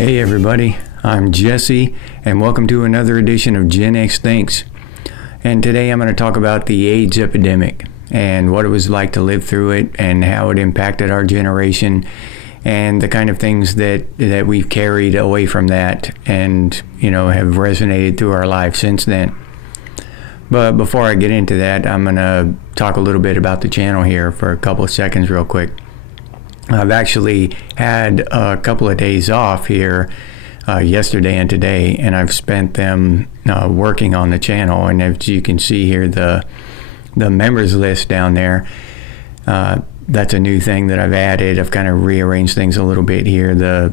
Hey everybody, I'm Jesse, and welcome to another edition of Gen X Thinks. And today I'm going to talk about the AIDS epidemic and what it was like to live through it and how it impacted our generation and the kind of things that we've carried away from that and, have resonated through our lives since then. But before I get into that, I'm going to talk a little bit about the channel here for a couple of seconds real quick. I've actually had a couple of days off here yesterday and today, and I've spent them working on the channel. And as you can see here, the members list down there, that's a new thing that I've added. I've kind of rearranged things a little bit here. The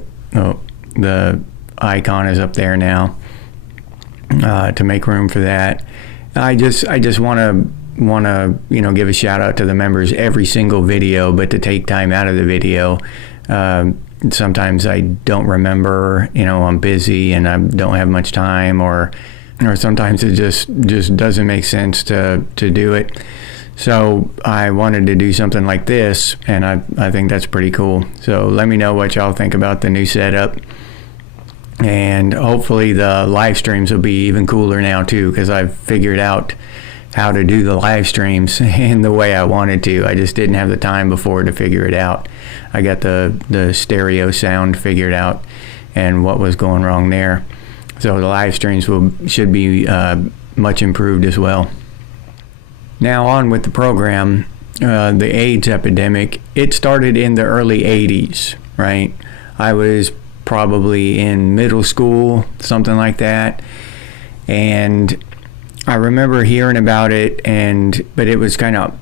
icon is up there now to make room for that. I just want to give a shout out to the members every single video, but to take time out of the video, sometimes I don't remember, I'm busy and I don't have much time, or sometimes it just doesn't make sense to do it. So I wanted to do something like this, and I think that's pretty cool. So let me know what y'all think about the new setup. And hopefully the live streams will be even cooler now too, because I've figured out how to do the live streams in the way I wanted to. I just didn't have the time before to figure it out. I got the stereo sound figured out and what was going wrong there. So the live streams should be much improved as well. Now on with the program. The AIDS epidemic, it started in the early 80s, right? I was probably in middle school, something like that. And I remember hearing about it, but it was kind of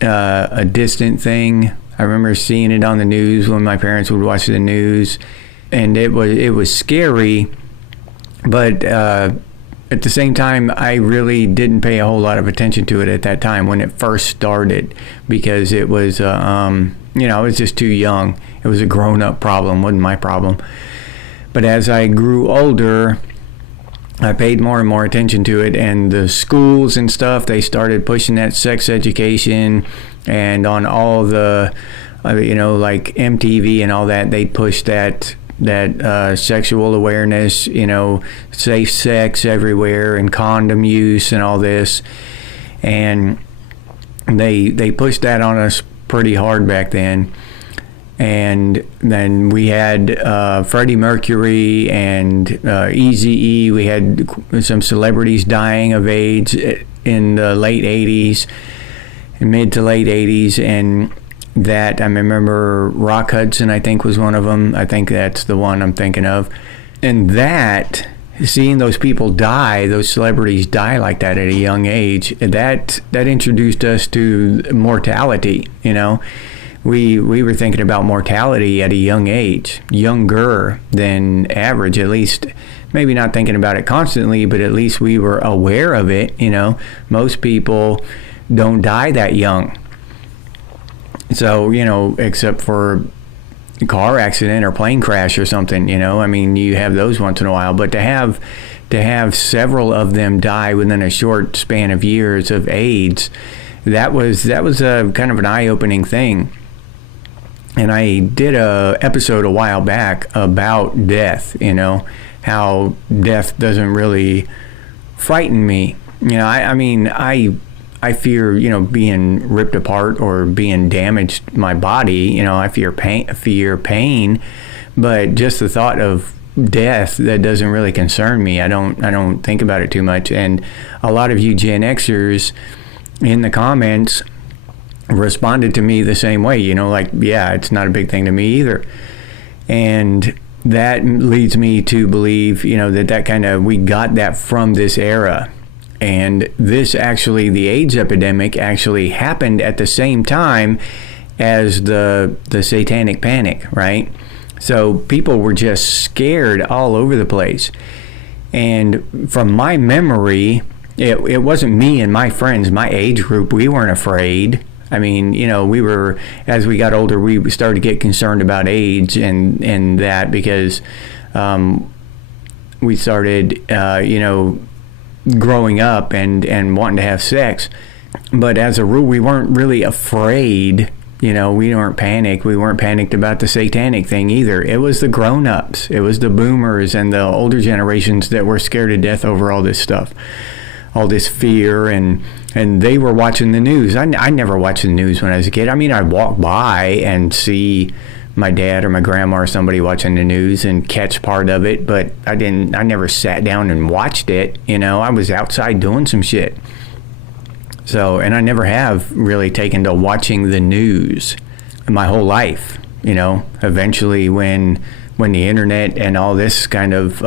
a distant thing. I remember seeing it on the news when my parents would watch the news, and it was scary. But at the same time, I really didn't pay a whole lot of attention to it at that time when it first started, because it was I was just too young. It was a grown-up problem, wasn't my problem. But as I grew older, I paid more and more attention to it, and the schools and stuff, they started pushing that sex education, and on all the, like MTV and all that, they pushed that sexual awareness, safe sex everywhere and condom use and all this. And they pushed that on us pretty hard back then. And then we had Freddie Mercury and Eazy-E. We had some celebrities dying of AIDS in the late 80s, mid to late 80s. And that, I remember Rock Hudson, I think, was one of them. I think that's the one I'm thinking of. And that, seeing those people die, those celebrities die like that at a young age, that introduced us to mortality, We were thinking about mortality at a young age, younger than average, at least. Maybe not thinking about it constantly, but at least we were aware of it. Most people don't die that young. So, except for a car accident or plane crash or something, you have those once in a while. But to have several of them die within a short span of years of AIDS, that was a kind of an eye-opening thing. And I did a episode a while back about death, how death doesn't really frighten me. I fear, being ripped apart or being damaged, my body, I fear pain, but just the thought of death, that doesn't really concern me. I don't think about it too much. And a lot of you Gen Xers in the comments responded to me the same way, yeah, it's not a big thing to me either. And that leads me to believe, that kind of, we got that from this era. And this actually, the AIDS epidemic actually happened at the same time as the satanic panic, right? So people were just scared all over the place. And from my memory, it wasn't me and my friends, my age group, we weren't afraid. We were, as we got older, we started to get concerned about AIDS and that, because we started, growing up and wanting to have sex. But as a rule, we weren't really afraid We weren't panicked. We weren't panicked about the satanic thing either. It was the grown-ups. It was the boomers and the older generations that were scared to death over all this stuff, all this fear, and they were watching the news. I never watched the news when I was a kid. I mean, I'd walk by and see my dad or my grandma or somebody watching the news and catch part of it, but I never sat down and watched it. I was outside doing some shit. So, and I never have really taken to watching the news my whole life. Eventually when the internet and all this kind of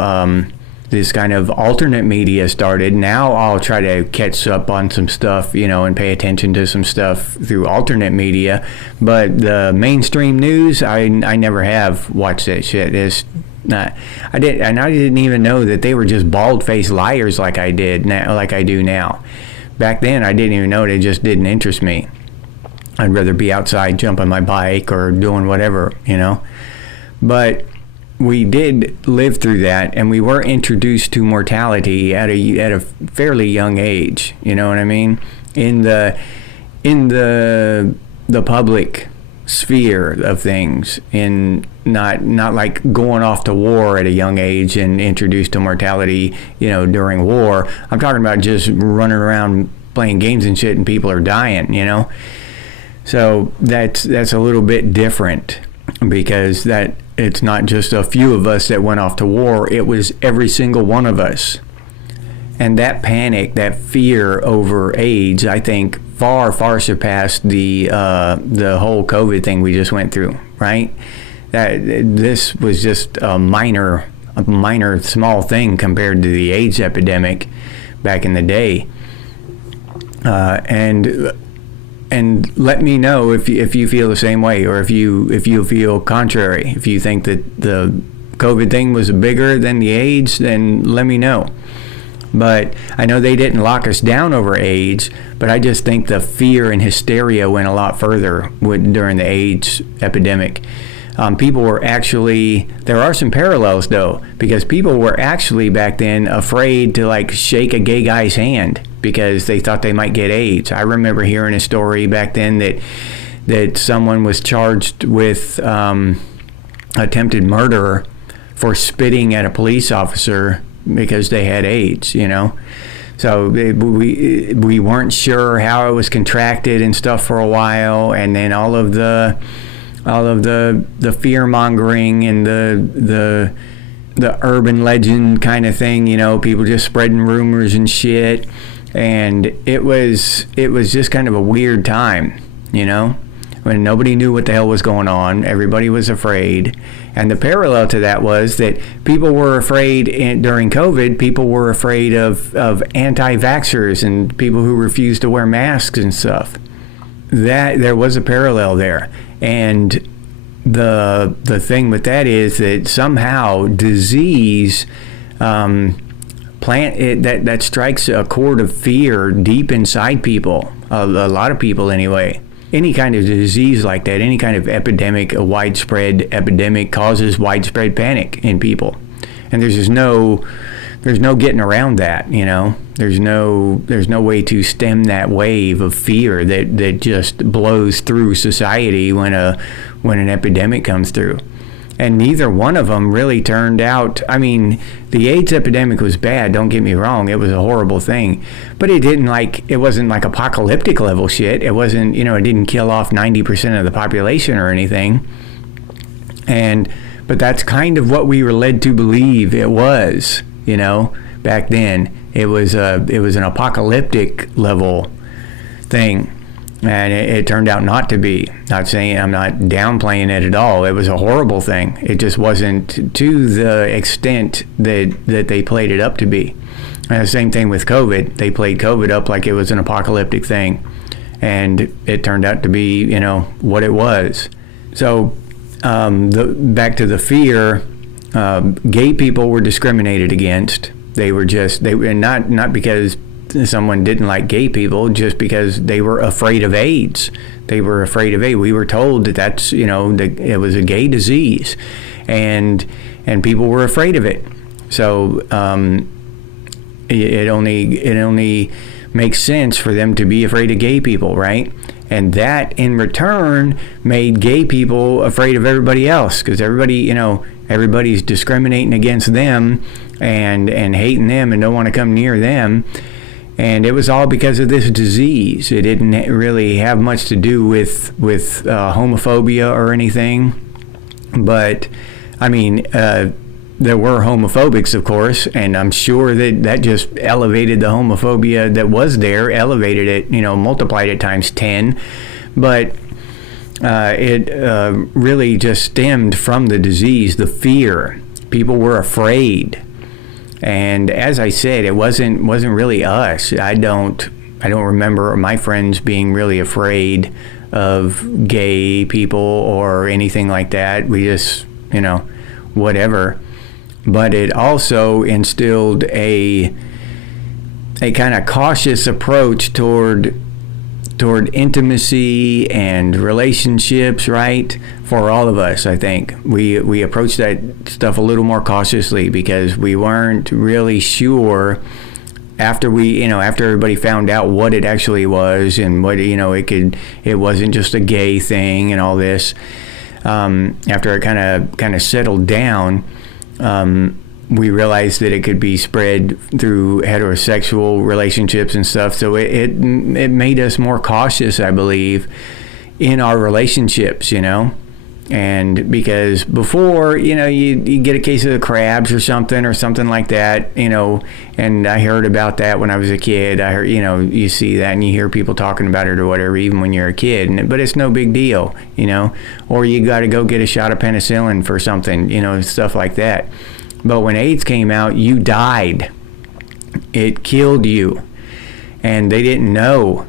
alternate media started, now I'll try to catch up on some stuff, and pay attention to some stuff through alternate media. But the mainstream news, I never have watched that shit. It's not. I didn't even know that they were just bald-faced liars like I do now. Back then, I didn't even know it. It just didn't interest me. I'd rather be outside jumping my bike or doing whatever, But we did live through that, and we were introduced to mortality at a fairly young age. You know what I mean? In the public sphere of things, in not like going off to war at a young age and introduced to mortality, during war. I'm talking about just running around playing games and shit and people are dying, So that's a little bit different, because that it's not just a few of us that went off to war. It was every single one of us. And that panic, that fear over AIDS, I think far surpassed the whole COVID thing we just went through, right? That this was just a minor small thing compared to the AIDS epidemic back in the day. And let me know if you feel the same way, or if you feel contrary. If you think that the COVID thing was bigger than the AIDS, then let me know. But I know they didn't lock us down over AIDS, but I just think the fear and hysteria went a lot further during the AIDS epidemic. People were actually, there are some parallels though, because people were actually back then afraid to shake a gay guy's hand because they thought they might get AIDS. I remember hearing a story back then that someone was charged with attempted murder for spitting at a police officer because they had AIDS, So we weren't sure how it was contracted and stuff for a while, and then all of the fear mongering and the urban legend kind of thing, people just spreading rumors and shit, and it was just kind of a weird time, when nobody knew what the hell was going on. Everybody was afraid. And the parallel to that was that people were afraid during COVID. People were afraid of anti-vaxxers and people who refused to wear masks and stuff. That there was a parallel there. And the thing with that is that somehow disease that strikes a chord of fear deep inside people, a lot of people anyway. Any kind of disease like that, any kind of epidemic, a widespread epidemic, causes widespread panic in people, and there's no getting around that. There's no way to stem that wave of fear that just blows through society when an epidemic comes through. And neither one of them really turned out. I mean, the AIDS epidemic was bad, don't get me wrong. It was a horrible thing. But it wasn't like apocalyptic level shit. It wasn't, it didn't kill off 90% of the population or anything. But that's kind of what we were led to believe it was, back then. It was an apocalyptic level thing. And it turned out not to be. Not saying, I'm not downplaying it at all. It was a horrible thing. It just wasn't to the extent that they played it up to be. And the same thing with COVID. They played COVID up like it was an apocalyptic thing. And it turned out to be, what it was. So back to the fear, gay people were discriminated against. They were not because someone didn't like gay people, just because they were afraid of AIDS. They were afraid of AIDS. We were told that it was a gay disease, and people were afraid of it. So it only makes sense for them to be afraid of gay people, right? And that in return made gay people afraid of everybody else, because everybody's discriminating against them and hating them and don't want to come near them. And it was all because of this disease. It didn't really have much to do with homophobia or anything. But I mean, there were homophobics, of course, and I'm sure that just elevated the homophobia that was there, elevated it, multiplied it times 10. But it really just stemmed from the disease, the fear. People were afraid. And as I said, it wasn't really us. I don't remember my friends being really afraid of gay people or anything like that. We just, whatever. But it also instilled a kind of cautious approach toward intimacy and relationships, right? For all of us, I think we approached that stuff a little more cautiously, because we weren't really sure after everybody found out what it actually was, and what it wasn't just a gay thing and all this. After it kind of settled down, we realized that it could be spread through heterosexual relationships and stuff. So it made us more cautious, I believe, in our relationships, And because before, you get a case of the crabs or something like that, and I heard about that when I was a kid. I heard, you see that and you hear people talking about it or whatever, even when you're a kid, but it's no big deal, or you got to go get a shot of penicillin for something, stuff like that. But when AIDS came out, you died. It killed you. And they didn't know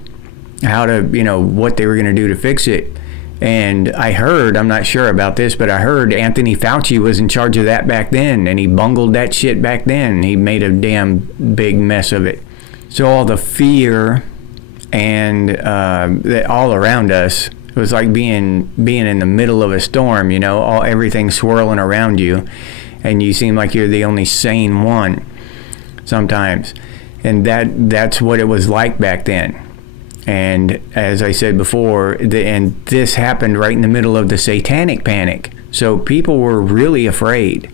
how to, what they were going to do to fix it. And I heard, I'm not sure about this, but I heard Anthony Fauci was in charge of that back then, and he bungled that shit back then. He made a damn big mess of it. So all the fear and that all around us, it was like being in the middle of a storm, everything swirling around you, and you seem like you're the only sane one sometimes. And that's what it was like back then. And as I said before, and this happened right in the middle of the satanic panic. So people were really afraid.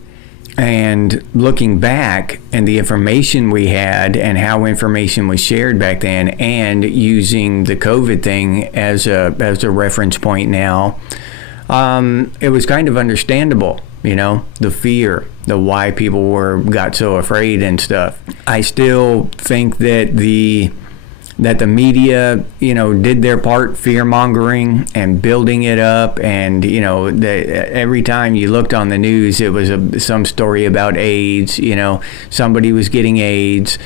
And looking back and the information we had and how information was shared back then, and using the COVID thing as a reference point now, it was kind of understandable, the fear, the why people got so afraid and stuff. I still think that the media, did their part fear-mongering and building it up. And, every time you looked on the news, it was some story about AIDS. Somebody was getting AIDS.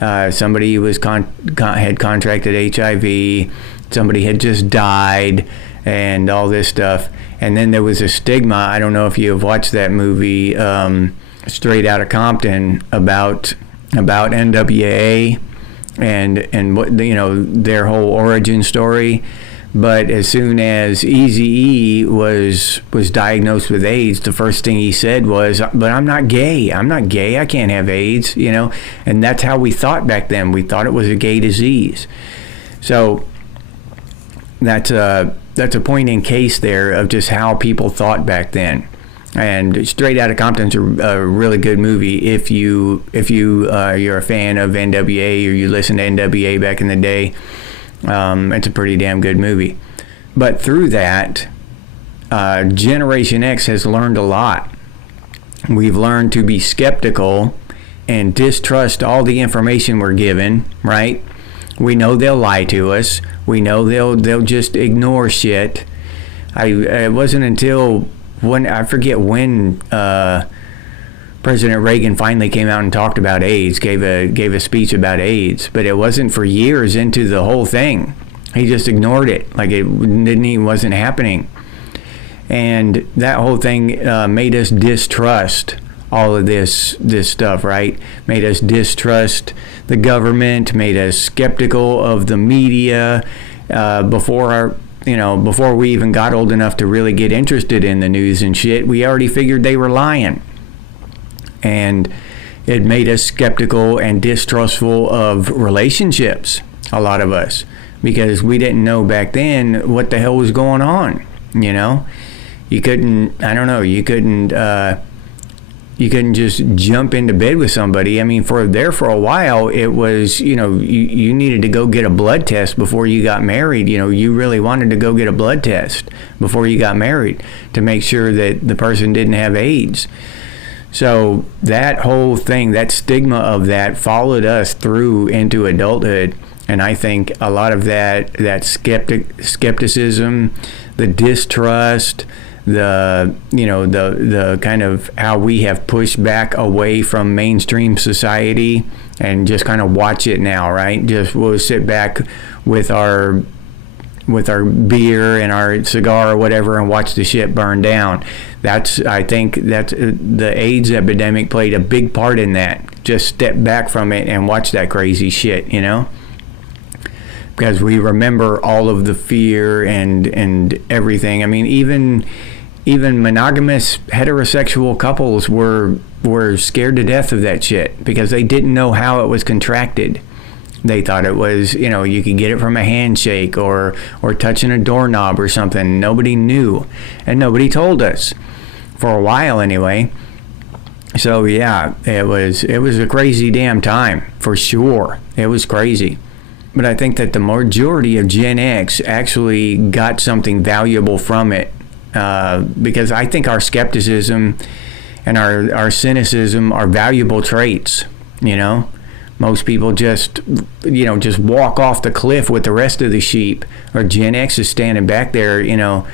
Somebody had contracted HIV. Somebody had just died, and all this stuff. And then there was a stigma. I don't know if you have watched that movie, Straight Outta Compton, about NWA. And what their whole origin story. But as soon as Eazy-E was diagnosed with AIDS, the first thing he said was, "But I'm not gay. I can't have AIDS." And that's how we thought back then. We thought it was a gay disease. So that's a point in case there of just how people thought back then. And Straight Outta Compton's a really good movie if you're a fan of NWA, or you listened to NWA back in the day. It's a pretty damn good movie. But through that, Generation X has learned a lot. We've learned to be skeptical and distrust all the information we're given, right? We know they'll lie to us. We know they'll just ignore shit. It wasn't until I forget when President Reagan finally came out and talked about AIDS, gave a speech about AIDS, but it wasn't for years into the whole thing. He just ignored it, like it wasn't happening. And that whole thing made us distrust all of this stuff, right? Made us distrust the government, made us skeptical of the media. Before we even got old enough to really get interested in the news and shit, we already figured they were lying. And it made us skeptical and distrustful of relationships, a lot of us. because we didn't know back then what the hell was going on. You know, you couldn't, I don't know, you couldn't just jump into bed with somebody. I mean, for a while, it was, you know, you needed to go get a blood test before you got married. You know, you really wanted to go get a blood test before you got married to make sure that the person didn't have AIDS. So that whole thing, that stigma of that followed us through into adulthood. And I think a lot of that skepticism, the distrust, the kind of how we have pushed back away from mainstream society and just kind of watch it now, right? Just we'll sit back with our beer and our cigar or whatever and watch the shit burn down. I think that's the AIDS epidemic played a big part in that. Just step back from it and watch that crazy shit, you know? Because we remember all of the fear and everything. I mean, even monogamous heterosexual couples were scared to death of that shit because they didn't know how it was contracted. They thought it was, you know, you could get it from a handshake or touching a doorknob or something. Nobody knew, and nobody told us for a while anyway. So yeah, it was a crazy damn time for sure. It was crazy. But I think that the majority of Gen X actually got something valuable from it, because I think our skepticism and our cynicism are valuable traits. You know, most people just walk off the cliff with the rest of the sheep, or Gen X is standing back there. You know,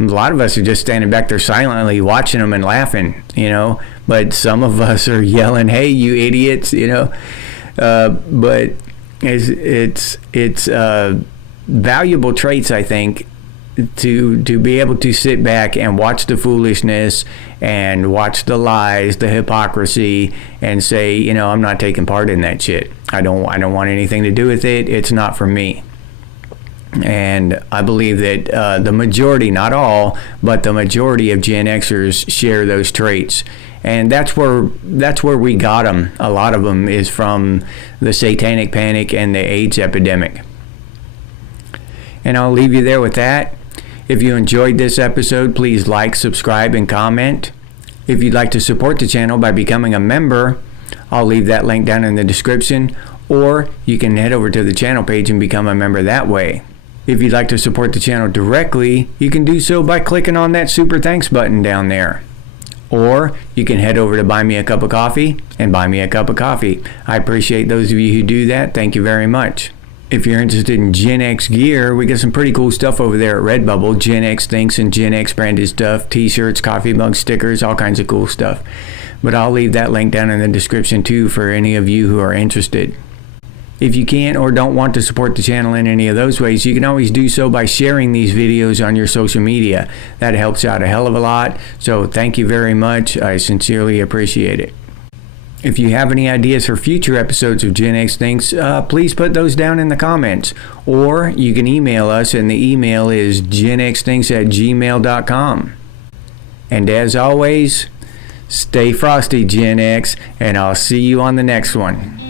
a lot of us are just standing back there silently watching them and laughing. You know, but some of us are yelling, "Hey, you idiots!" You know, but it's valuable traits, I think, to be able to sit back and watch the foolishness and watch the lies, the hypocrisy, and say, you know, I'm not taking part in that shit. I don't want anything to do with it. It's not for me. And I believe that the majority, not all, but the majority of Gen Xers share those traits. And that's where we got them. A lot of them is from the satanic panic and the AIDS epidemic. And I'll leave you there with that. If you enjoyed this episode, please like, subscribe, and comment. If you'd like to support the channel by becoming a member, I'll leave that link down in the description, or you can head over to the channel page and become a member that way. If you'd like to support the channel directly, you can do so by clicking on that super thanks button down there. Or you can head over to Buy Me a Cup of Coffee and buy me a cup of coffee. I appreciate those of you who do that. Thank you very much. If you're interested in Gen X gear, we got some pretty cool stuff over there at Redbubble. Gen X Thinks and Gen X branded stuff, t-shirts, coffee mugs, stickers, all kinds of cool stuff. But I'll leave that link down in the description too for any of you who are interested. If you can't or don't want to support the channel in any of those ways, you can always do so by sharing these videos on your social media. That helps out a hell of a lot, so thank you very much. I sincerely appreciate it. If you have any ideas for future episodes of Gen X Thinks, please put those down in the comments. Or you can email us, and the email is genxthinks@gmail.com. And as always, stay frosty, Gen X, and I'll see you on the next one.